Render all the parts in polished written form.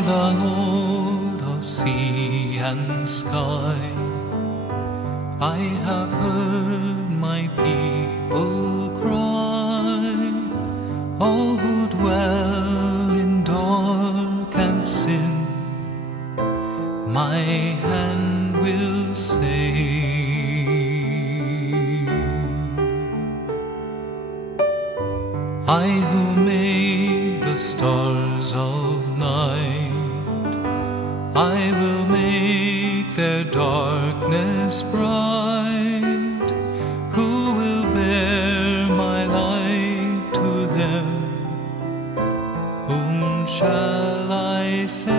the Lord of sea and sky, I have heard my people cry, all who dwell in dark and sin, my hand will save. I who made the stars of night, I will make their darkness bright. Who will bear my light to them? Whom shall I send?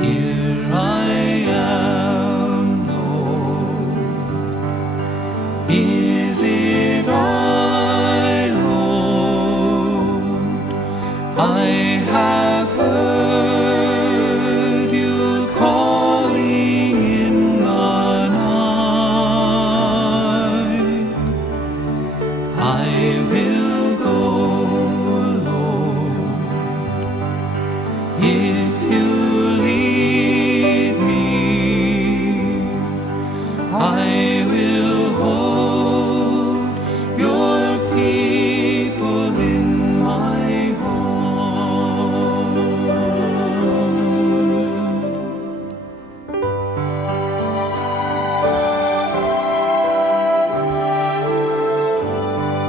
Here I am, Lord. Is it I, Lord? I have heard you calling in the night. I will go, Lord, if you lead me. I will hold your people in my heart.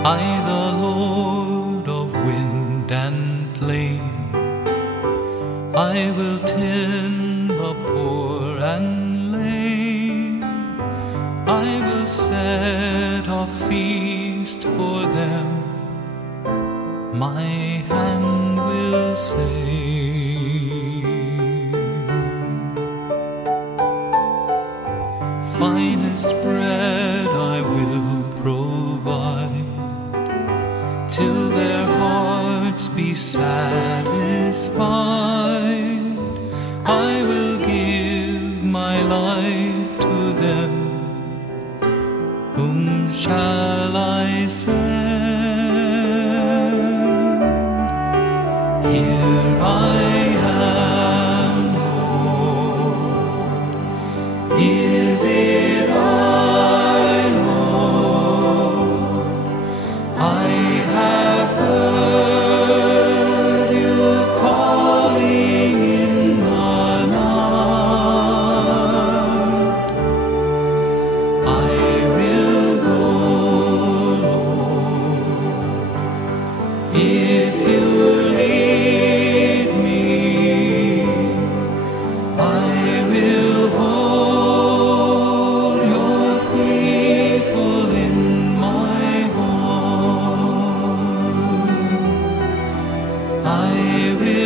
I, the Lord of wind and flame, I will tend the poor and lame. I will set a feast for them, my hand will save. Finest bread I will provide, till their hearts be satisfied. I will give my life to them. Whom shall I send? Here I am, Lord. Is it I, Lord? I have heard you calling in the night. I will go, Lord, if you lead me. I will hold your people in my heart. I will